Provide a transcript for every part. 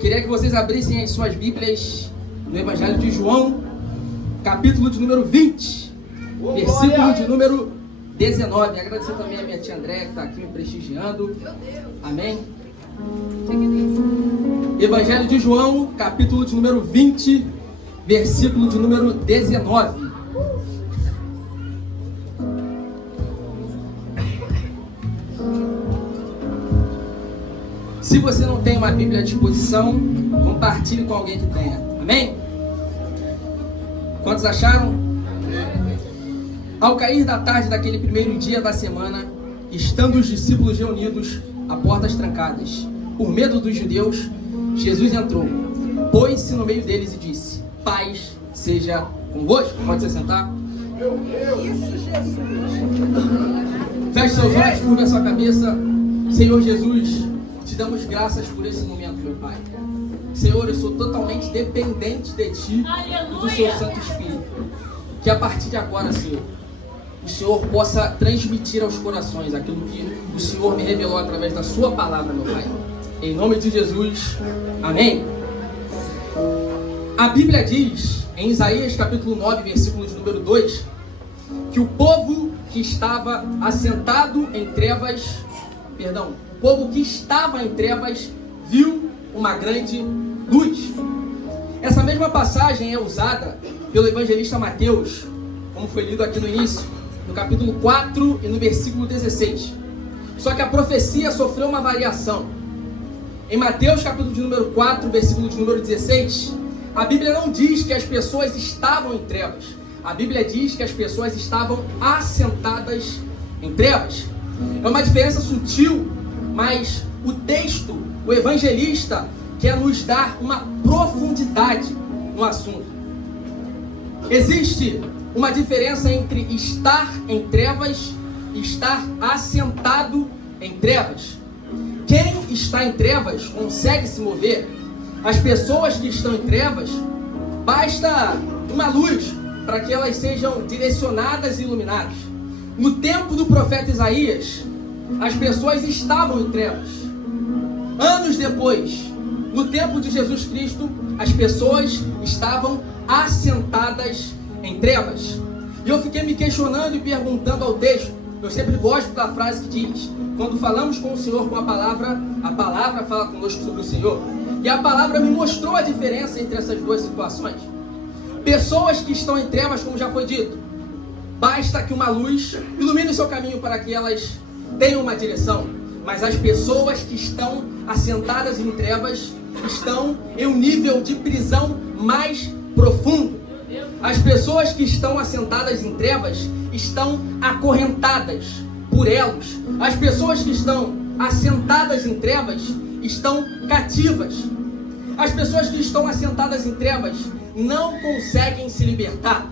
Queria que vocês abrissem as suas Bíblias no Evangelho de João, capítulo de número 20, versículo de número 19. Agradecer também a minha tia André, que está aqui me prestigiando. Amém? Evangelho de João, capítulo de número 20, versículo de número 19. Se você não tem uma Bíblia à disposição, compartilhe com alguém que tenha. Amém? Quantos acharam? Ao cair da tarde daquele primeiro dia da semana, estando os discípulos reunidos a portas trancadas, por medo dos judeus, Jesus entrou, pôs-se no meio deles e disse: paz seja convosco. Pode se sentar. Isso, Jesus. Feche seus olhos, curva a sua cabeça. Senhor Jesus, te damos graças por esse momento, meu Pai. Senhor, eu sou totalmente dependente de Ti e do Seu Santo Espírito. Que a partir de agora, Senhor, o Senhor possa transmitir aos corações aquilo que o Senhor me revelou através da Sua palavra, meu Pai. Em nome de Jesus, amém. A Bíblia diz, em Isaías capítulo 9, versículo de número 2, que o povo que estava assentado em trevas, o povo que estava em trevas viu uma grande luz. Essa mesma passagem é usada pelo evangelista Mateus, como foi lido aqui no início, no capítulo 4 e no versículo 16. Só que a profecia sofreu uma variação. Em Mateus capítulo de número 4, versículo de número 16, a Bíblia não diz que as pessoas estavam em trevas. A Bíblia diz que as pessoas estavam assentadas em trevas. É uma diferença sutil, mas o texto, o evangelista, quer nos dar uma profundidade no assunto. Existe uma diferença entre estar em trevas e estar assentado em trevas. Quem está em trevas consegue se mover. As pessoas que estão em trevas, basta uma luz para que elas sejam direcionadas e iluminadas. No tempo do profeta Isaías, as pessoas estavam em trevas. Anos depois, no tempo de Jesus Cristo, as pessoas estavam assentadas em trevas. E eu fiquei me questionando e perguntando ao texto. Eu sempre gosto da frase que diz: quando falamos com o Senhor com a palavra fala conosco sobre o Senhor. E a palavra me mostrou a diferença entre essas duas situações. Pessoas que estão em trevas, como já foi dito, basta que uma luz ilumine o seu caminho para que elas tenham uma direção. Mas as pessoas que estão assentadas em trevas estão em um nível de prisão mais profundo. As pessoas que estão assentadas em trevas estão acorrentadas por elos. As pessoas que estão assentadas em trevas estão cativas. As pessoas que estão assentadas em trevas não conseguem se libertar.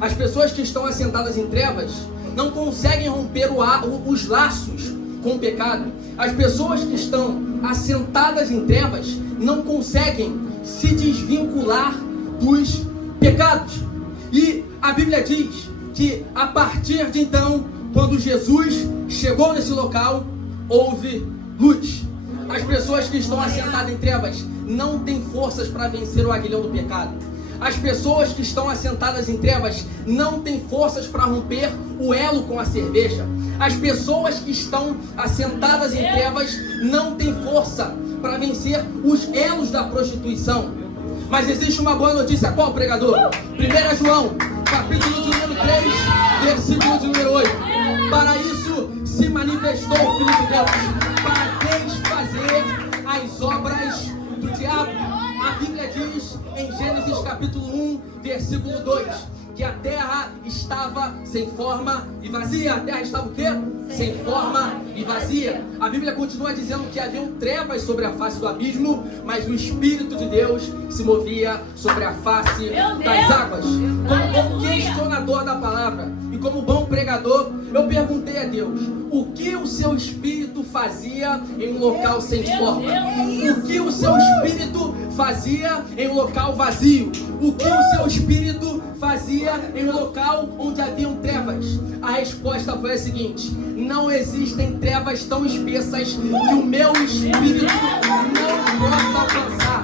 As pessoas que estão assentadas em trevas não conseguem romper os laços com o pecado. As pessoas que estão assentadas em trevas não conseguem se desvincular dos pecados. E a Bíblia diz que a partir de então, quando Jesus chegou nesse local, houve luz. As pessoas que estão assentadas em trevas não têm forças para vencer o aguilhão do pecado. As pessoas que estão assentadas em trevas não têm forças para romper o elo com a cerveja. As pessoas que estão assentadas em trevas não têm força para vencer os elos da prostituição. Mas existe uma boa notícia. Qual, pregador? 1 João, capítulo de número 3, versículo de número 8. Para isso se manifestou o Filho de Deus, para desfazer as obras do diabo. A Bíblia diz em Gênesis capítulo 1, versículo 2, que a terra estava sem forma e vazia. A terra estava o quê? Sem forma e vazia. A Bíblia continua dizendo que haviam trevas sobre a face do abismo, mas o Espírito de Deus se movia sobre a face das águas. Como bom questionador da palavra e como bom pregador, eu perguntei a Deus: o que o seu Espírito fazia em um local sem forma? O que o seu Espírito fazia em um local vazio? O que o seu Espírito fazia em um local onde haviam trevas? A resposta foi a seguinte: não existem trevas tão espessas que o meu Espírito não possa alcançar.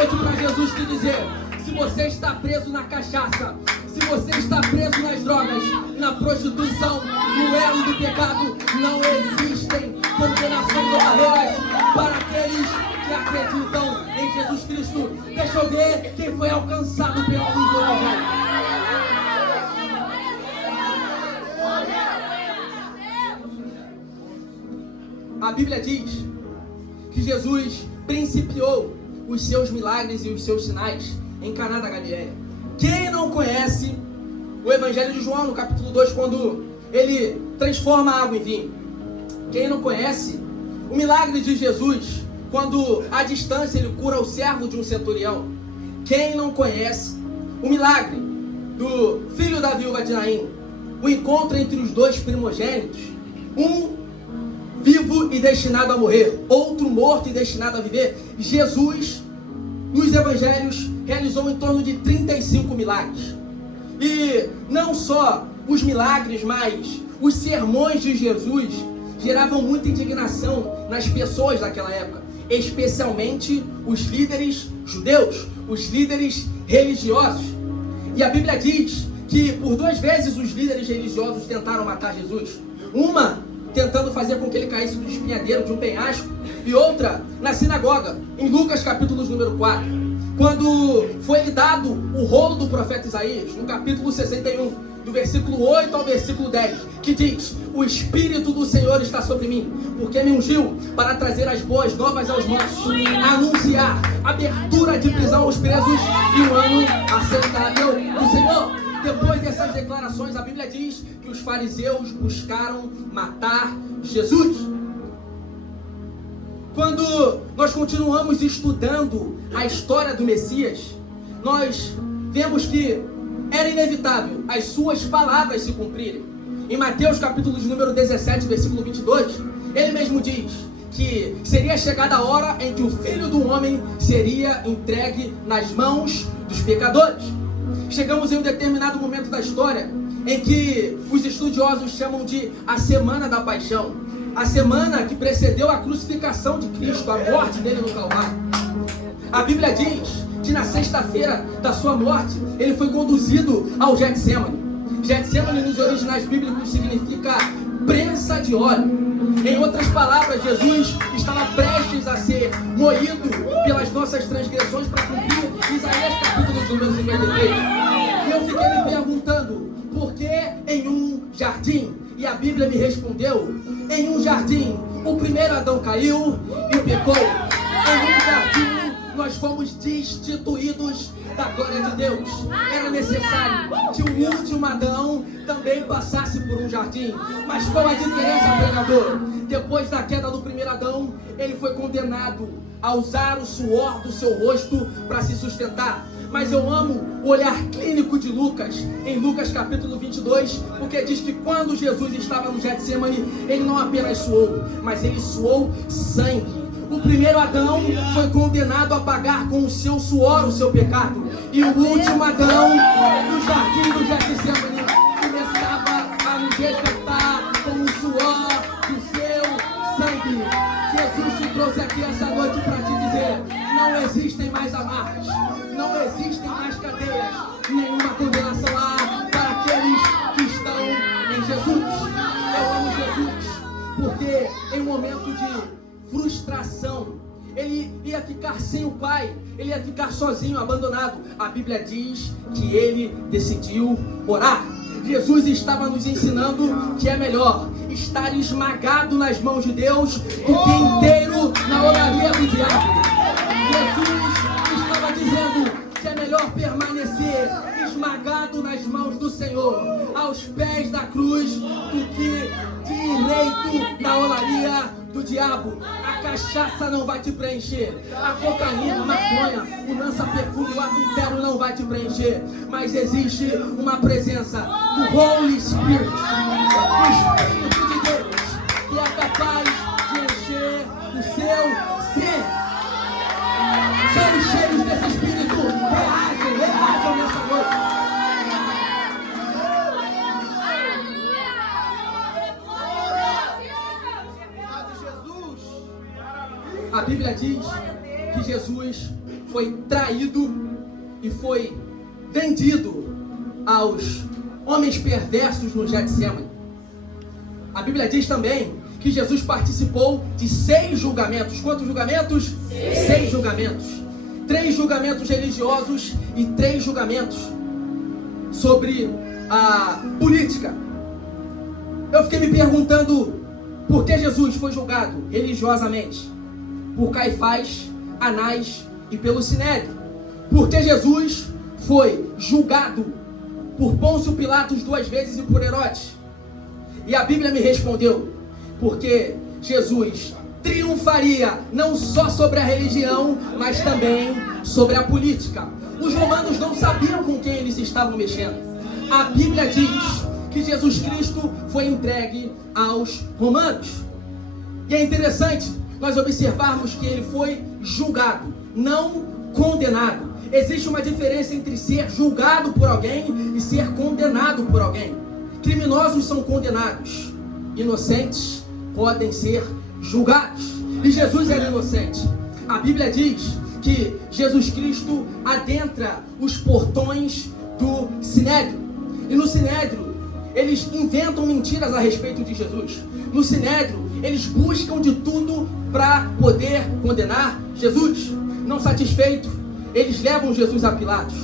noite para Jesus te dizer: se você está preso na cachaça, se você está preso nas drogas, na prostituição, no elo do pecado, não existem condenações ou barreiras para aqueles que acreditam em Jesus Cristo. Deixa eu ver quem foi alcançado pela luz do Evangelho. A Bíblia diz que Jesus principiou os seus milagres e os seus sinais em Caná da Galileia. Quem não conhece o Evangelho de João, no capítulo 2, quando ele transforma a água em vinho? Quem não conhece o milagre de Jesus, quando à distância ele cura o servo de um centurião? Quem não conhece o milagre do filho da viúva de Naim, o encontro entre os dois primogênitos, um vivo e destinado a morrer, outro morto e destinado a viver? Jesus, nos evangelhos, realizou em torno de 35 milagres. E não só os milagres, mas os sermões de Jesus geravam muita indignação nas pessoas daquela época, especialmente os líderes judeus, os líderes religiosos. E a Bíblia diz que por 2 vezes os líderes religiosos tentaram matar Jesus. Uma tentando fazer com que ele caísse do espinhadeiro de um penhasco, e outra na sinagoga, em Lucas capítulo número 4, quando foi-lhe dado o rolo do profeta Isaías, no capítulo 61, do versículo 8 ao versículo 10, que diz: o Espírito do Senhor está sobre mim, porque me ungiu para trazer as boas novas aos mansos, anunciar abertura de prisão aos presos e o ano aceitável do Senhor. Depois dessas declarações, a Bíblia diz que os fariseus buscaram matar Jesus. Quando nós continuamos estudando a história do Messias, nós vemos que era inevitável as suas palavras se cumprirem. Em Mateus capítulo número 17, versículo 22, ele mesmo diz que seria chegada a hora em que o Filho do Homem seria entregue nas mãos dos pecadores. Chegamos em um determinado momento da história em que os estudiosos chamam de a Semana da Paixão, a semana que precedeu a crucificação de Cristo, a morte dele no Calvário. A Bíblia diz que na sexta-feira da sua morte, ele foi conduzido ao Getsemane. Getsemane nos originais bíblicos significa prensa de óleo. Em outras palavras, Jesus estava prestes a ser moído pelas nossas transgressões para cumprir Isaías capítulo número 53. E eu fiquei me perguntando, por que em um jardim? E a Bíblia me respondeu: em um jardim o primeiro Adão caiu e pecou. Em um jardim nós fomos destituídos da glória de Deus. Era necessário que o último Adão também passasse por um jardim. Mas qual a diferença, pregador? Depois da queda do primeiro Adão, ele foi condenado a usar o suor do seu rosto para se sustentar. Mas eu amo o olhar clínico de Lucas, em Lucas capítulo 22, porque diz que quando Jesus estava no Getsemane, ele não apenas suou, mas ele suou sangue. O primeiro Adão foi condenado a pagar com o seu suor o seu pecado. E o último Adão, no jardim do Getsemane, começava a nos resgatar com o suor do seu sangue. Jesus te trouxe aqui essa noite para te dizer: não existem mais amarras, não existem mais cadeias, nenhuma condenação lá para aqueles que estão em Jesus. Eu amo Jesus, porque em um momento de frustração, ele ia ficar sem o pai, ele ia ficar sozinho, abandonado. A Bíblia diz que ele decidiu orar. Jesus estava nos ensinando que é melhor estar esmagado nas mãos de Deus do que inteiro na olaria do diabo. Jesus estava dizendo que é melhor permanecer esmagado nas mãos do Senhor, aos pés da cruz, do que direito na olaria do diabo. A cachaça não vai te preencher, a cocaína, a maconha, o lança-perfume, o adultério não vai te preencher, mas existe uma presença do Holy Spirit, o Espírito de Deus, que é capaz de encher o seu ser. Sejam cheios desse Espírito, reajam nessa noite. A Bíblia diz que Jesus foi traído e foi vendido aos homens perversos no Getsemane. A Bíblia diz também que Jesus participou de 6 julgamentos. Quantos julgamentos? 6 julgamentos. 3 julgamentos religiosos e 3 julgamentos sobre a política. Eu fiquei me perguntando por que Jesus foi julgado religiosamente? Por Caifás, Anás e pelo Sinédrio. Por que Jesus foi julgado por Pôncio Pilatos 2 vezes e por Herodes? E a Bíblia me respondeu, porque Jesus triunfaria não só sobre a religião, mas também sobre a política. Os romanos não sabiam com quem eles estavam mexendo. A Bíblia diz que Jesus Cristo foi entregue aos romanos. E é interessante nós observarmos que ele foi julgado, não condenado. Existe uma diferença entre ser julgado por alguém e ser condenado por alguém. Criminosos são condenados, inocentes podem ser julgados. E Jesus era inocente. A Bíblia diz que Jesus Cristo adentra os portões do Sinédrio. E no Sinédrio, eles inventam mentiras a respeito de Jesus. No Sinédrio, eles buscam de tudo para poder condenar Jesus. Não satisfeito, eles levam Jesus a Pilatos.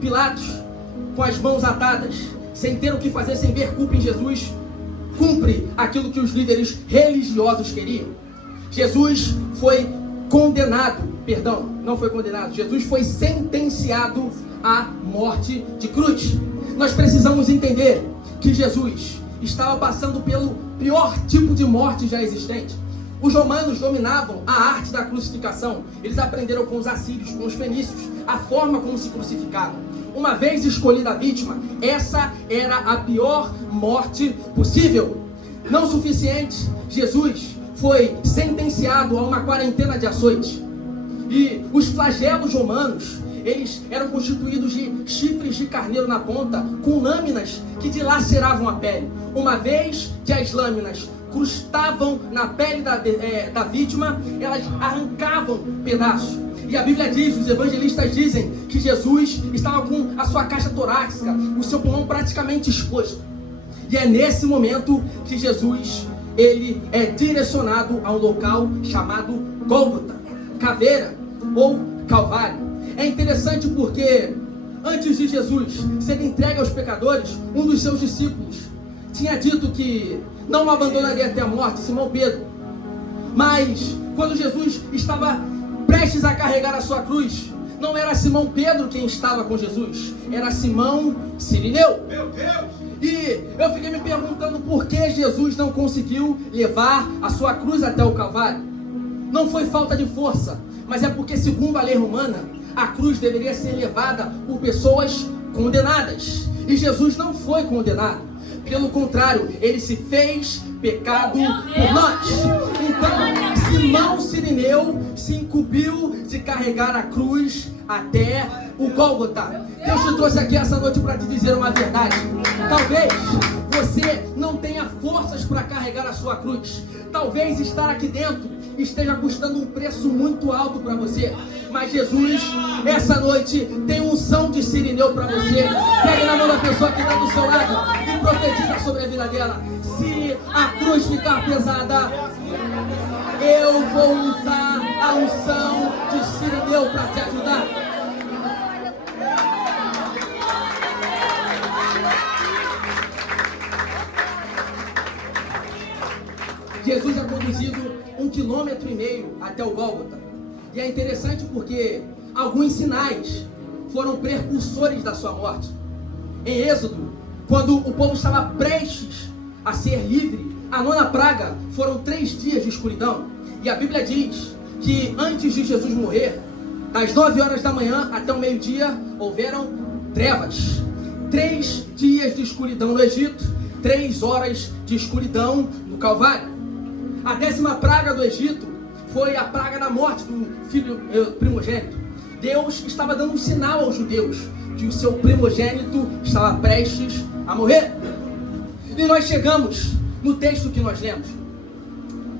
Pilatos, com as mãos atadas, sem ter o que fazer, sem ver culpa em Jesus, cumpre aquilo que os líderes religiosos queriam. Jesus foi condenado, não foi condenado, Jesus foi sentenciado à morte de cruz. Nós precisamos entender que Jesus estava passando pelo pior tipo de morte já existente. Os romanos dominavam a arte da crucificação. Eles aprenderam com os assírios, com os fenícios, a forma como se crucificavam. Uma vez escolhida a vítima, essa era a pior morte possível. Não suficiente, Jesus foi sentenciado a uma quarentena de açoite. E os flagelos romanos, eles eram constituídos de chifres de carneiro na ponta, com lâminas que dilaceravam a pele. Uma vez que as lâminas crustavam na pele da vítima, elas arrancavam pedaços. E a Bíblia diz, os evangelistas dizem que Jesus estava com a sua caixa torácica, o seu pulmão praticamente exposto. E é nesse momento que Jesus, ele é direcionado a um local chamado Gólgota, caveira ou Calvário. É interessante porque antes de Jesus ser entregue aos pecadores, um dos seus discípulos tinha dito que não o abandonaria até a morte, Simão Pedro. Mas quando Jesus estava prestes a carregar a sua cruz, não era Simão Pedro quem estava com Jesus, era Simão Cirineu. Meu Deus! E eu fiquei me perguntando por que Jesus não conseguiu levar a sua cruz até o Calvário. Não foi falta de força, mas é porque, segundo a lei romana, a cruz deveria ser levada por pessoas condenadas. E Jesus não foi condenado. Pelo contrário, ele se fez pecado por nós. Então, Simão Cirineu se incumbiu de carregar a cruz até o Gólgota. Deus te trouxe aqui essa noite para te dizer uma verdade. Talvez você não tenha forças para carregar a sua cruz. Talvez estar aqui dentro esteja custando um preço muito alto para você. Mas Jesus, essa noite, tem unção de Cirineu para você. Pegue na mão da pessoa que está do seu lado e profetiza sobre a vida dela. Se a cruz ficar pesada, eu vou usar a unção de Cirineu para te ajudar. Jesus é conduzido 1,5 km até o Gólgota. E é interessante porque alguns sinais foram precursores da sua morte. Em Êxodo, quando o povo estava prestes a ser livre, a 9ª praga foram 3 dias de escuridão. E a Bíblia diz que antes de Jesus morrer, das 9 horas da manhã até o meio-dia, houveram trevas. 3 dias de escuridão no Egito, 3 horas de escuridão no Calvário. A 10ª praga do Egito foi a praga da morte do filho primogênito. Deus estava dando um sinal aos judeus que o seu primogênito estava prestes a morrer. E nós chegamos no texto que nós lemos.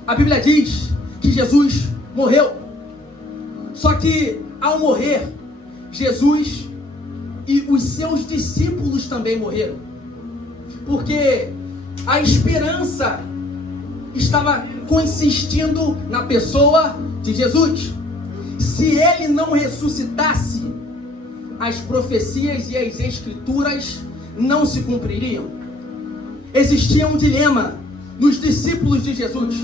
A Bíblia diz que Jesus morreu. Só que ao morrer, Jesus e os seus discípulos também morreram. Porque a esperança estava consistindo na pessoa de Jesus. Se ele não ressuscitasse, as profecias e as escrituras não se cumpririam. Existia um dilema nos discípulos de Jesus,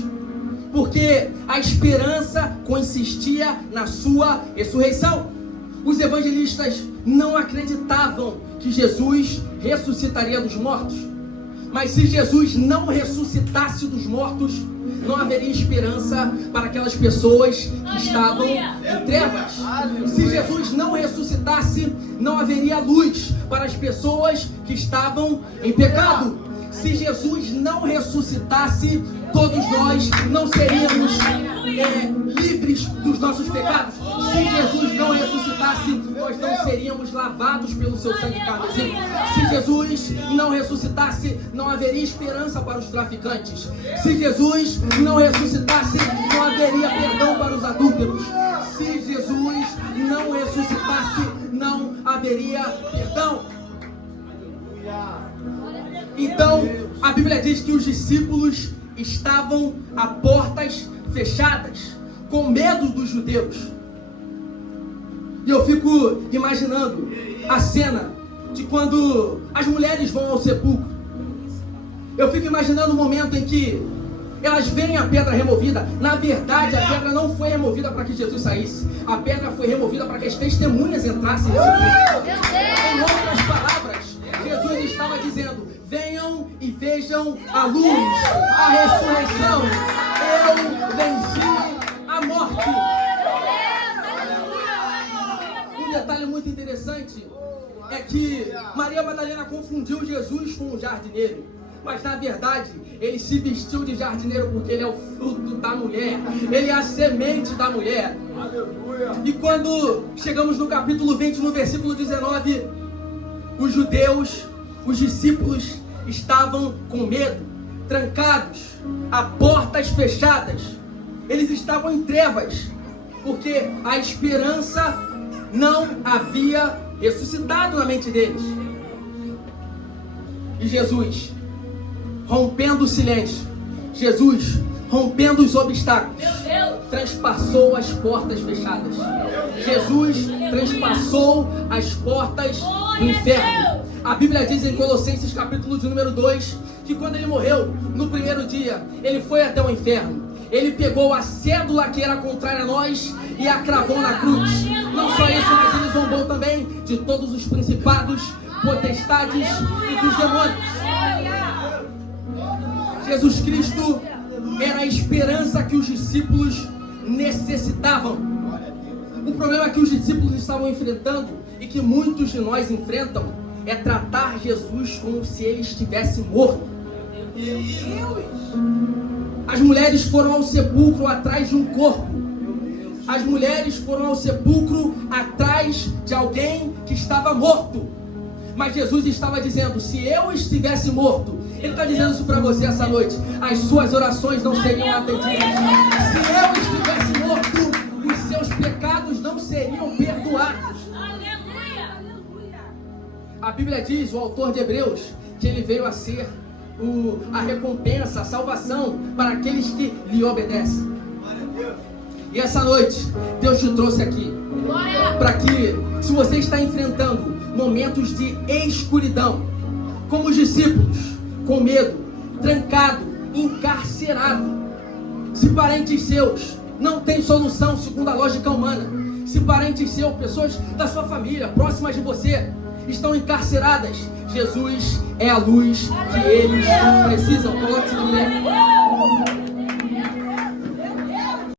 porque a esperança consistia na sua ressurreição. Os evangelistas não acreditavam que Jesus ressuscitaria dos mortos. Mas se Jesus não ressuscitasse dos mortos, não haveria esperança para aquelas pessoas que estavam em trevas. Se Jesus não ressuscitasse, não haveria luz para as pessoas que estavam em pecado. Se Jesus não ressuscitasse, todos nós não seríamos livres dos nossos pecados. Se Jesus não ressuscitasse, nós não seríamos lavados pelo seu sangue carmesim. Se Jesus não ressuscitasse, não haveria esperança para os traficantes. Se Jesus não ressuscitasse, não haveria perdão para os adúlteros. Se Jesus não ressuscitasse, não haveria perdão. Então, a Bíblia diz que os discípulos estavam a portas fechadas, com medo dos judeus. E eu fico imaginando a cena de quando as mulheres vão ao sepulcro. Eu fico imaginando o momento em que elas veem a pedra removida. Na verdade, a pedra não foi removida para que Jesus saísse. A pedra foi removida para que as testemunhas entrassem no sepulcro. Em outras palavras, Jesus estava dizendo: venham e vejam a luz, a ressurreição. Eu venci a morte. Um detalhe muito interessante é que Maria Madalena confundiu Jesus com um jardineiro. Mas na verdade, ele se vestiu de jardineiro porque ele é o fruto da mulher. Ele é a semente da mulher. E quando chegamos no capítulo 20, no versículo 19, os judeus, os discípulos, estavam com medo, trancados, a portas fechadas. Eles estavam em trevas, porque a esperança não havia ressuscitado na mente deles. E Jesus, rompendo o silêncio, Jesus, rompendo os obstáculos, transpassou as portas fechadas. Jesus transpassou as portas do inferno. A Bíblia diz em Colossenses capítulo de número 2, que quando ele morreu, no primeiro dia, ele foi até o inferno. Ele pegou a cédula que era contrária a nós e a cravou na cruz. Não só isso, mas ele zombou também de todos os principados, potestades e dos demônios. Jesus Cristo era a esperança que os discípulos necessitavam. O problema que os discípulos estavam enfrentando e que muitos de nós enfrentam é tratar Jesus como se ele estivesse morto. As mulheres foram ao sepulcro atrás de um corpo. As mulheres foram ao sepulcro atrás de alguém que estava morto. Mas Jesus estava dizendo: se eu estivesse morto, ele está dizendo isso para você essa noite, as suas orações não seriam atendidas. Se eu estivesse morto, os seus pecados não seriam perdoados. A Bíblia diz, o autor de Hebreus, que ele veio a ser a recompensa, a salvação para aqueles que lhe obedecem. E essa noite, Deus te trouxe aqui para que, se você está enfrentando momentos de escuridão, como os discípulos, com medo, trancado, encarcerado, se parentes seus não têm solução segundo a lógica humana, se parentes seus, pessoas da sua família, próximas de você, estão encarceradas, Jesus é a luz que eles precisam. Coloque-se de pé.